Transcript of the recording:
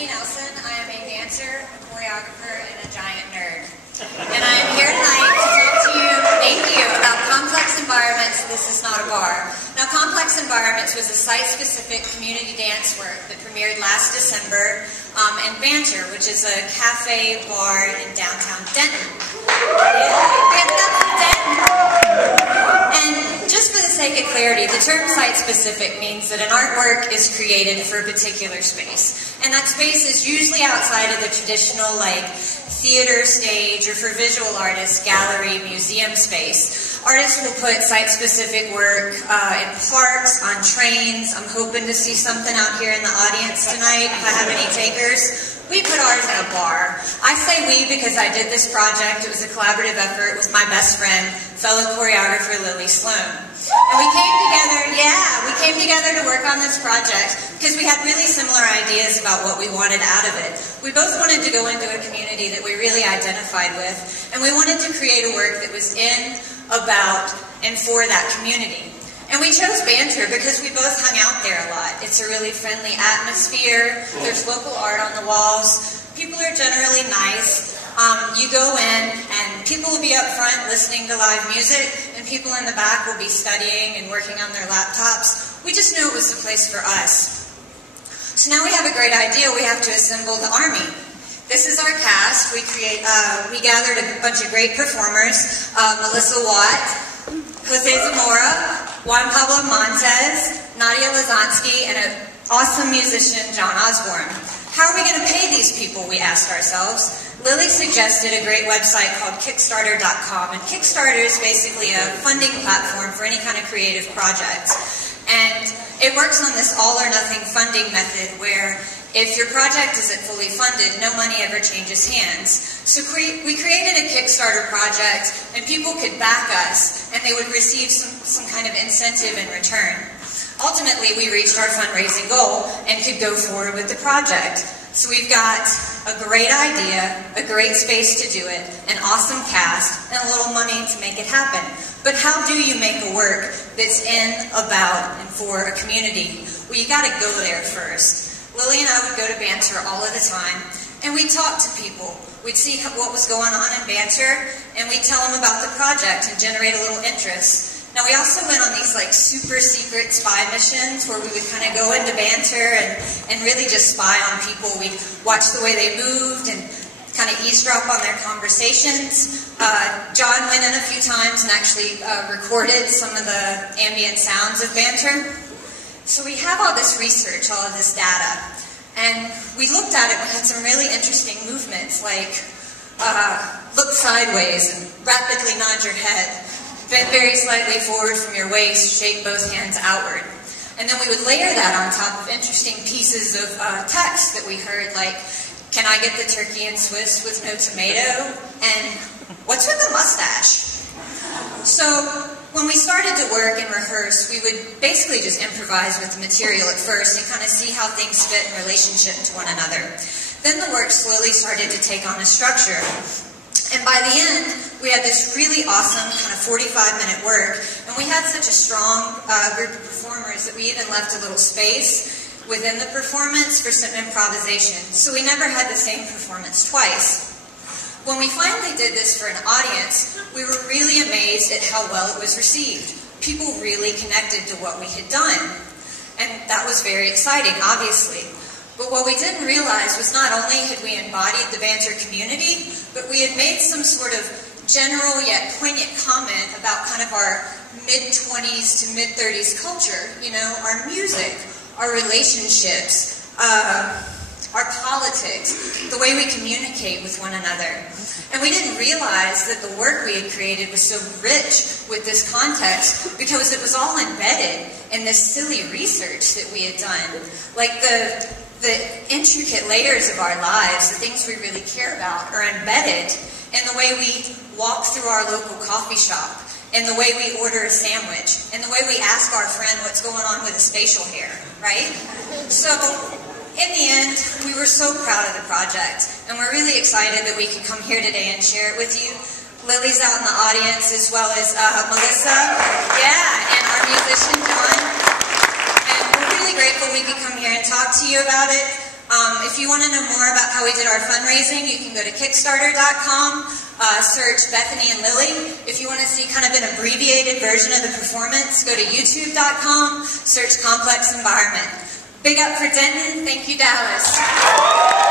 Bethany Nelson. I am a dancer, a choreographer, and a giant nerd. And I am here tonight to talk to you, thank you, about Complex Environments, This Is Not a Bar. Now, Complex Environments was a site-specific community dance work that premiered last December in Banter, which is a cafe bar in downtown Denton. And just for the sake of clarity, the term site-specific means that an artwork is created for a particular space. And that space is usually outside of the traditional, like, theater stage, or for visual artists, gallery, museum space. Artists will put site-specific work in parks, on trains. I'm hoping to see something out here in the audience tonight, if I have any takers. We put ours in a bar. I say we because I did this project. It was a collaborative effort with my best friend, fellow choreographer Sloan. And we came together to work on this project because we had really similar ideas about what we wanted out of it. We both wanted to go into a community that we really identified with, and we wanted to create a work that was in, about, and for that community. And we chose Banter because we both hung out there a lot. It's a really friendly atmosphere. There's local art on the walls. People are generally nice. You go in and people will be up front listening to live music, and people in the back will be studying and working on their laptops. We just knew it was the place for us. So now we have a great idea. We have to assemble the army. This is our cast. We gathered a bunch of great performers. Melissa Watt, Jose Zamora, Juan Pablo Montez, Nadia Lazansky, and an awesome musician, John Osborne. How are we going to pay these people, we asked ourselves. Lily suggested a great website called Kickstarter.com, and Kickstarter is basically a funding platform for any kind of creative project. And it works on this all-or-nothing funding method where if your project isn't fully funded, no money ever changes hands. So we created a Kickstarter project, and people could back us, and they would receive some kind of incentive in return. Ultimately, we reached our fundraising goal and could go forward with the project. So we've got a great idea, a great space to do it, an awesome cast, and a little money to make it happen. But how do you make a work that's in, about, and for a community? Well, you got to go there first. Lily and I would go to Banter all of the time, and we'd talk to people. We'd see what was going on in Banter, and we'd tell them about the project and generate a little interest. Now, we also went on these like super secret spy missions where we would kind of go into Banter and really just spy on people. We'd watch the way they moved and kind of eavesdrop on their conversations. John went in a few times and actually recorded some of the ambient sounds of Banter. So we have all this research, all of this data, and we looked at it. We had some really interesting movements, like look sideways and rapidly nod your head. Bend very slightly forward from your waist, shake both hands outward. And then we would layer that on top of interesting pieces of text that we heard, like, can I get the turkey and Swiss with no tomato? And what's with the mustache? So when we started to work and rehearse, we would basically just improvise with the material at first and kind of see how things fit in relationship to one another. Then the work slowly started to take on a structure. And by the end, we had this really awesome kind of 45-minute work, and we had such a strong group of performers that we even left a little space within the performance for some improvisation. So we never had the same performance twice. When we finally did this for an audience, we were really amazed at how well it was received. People really connected to what we had done. And that was very exciting, obviously. But what we didn't realize was not only had we embodied the Banter community, but we had made some sort of general yet poignant comment about kind of our mid-20s to mid-30s culture. You know, our music, our relationships, our politics, the way we communicate with one another. And we didn't realize that the work we had created was so rich with this context because it was all embedded in this silly research that we had done. Like the intricate layers of our lives, the things we really care about, are embedded in the way we walk through our local coffee shop, in the way we order a sandwich, in the way we ask our friend what's going on with his facial hair, right? So in the end, we were so proud of the project, and we're really excited that we could come here today and share it with you. Lily's out in the audience, as well as Melissa, and our musician, John. And we're really grateful we could come here and talk to you about it. If you want to know more about how we did our fundraising, you can go to Kickstarter.com, search Bethany and Lily. If you want to see kind of an abbreviated version of the performance, go to YouTube.com, search Complex Environment. Big up for Denton. Thank you, Dallas.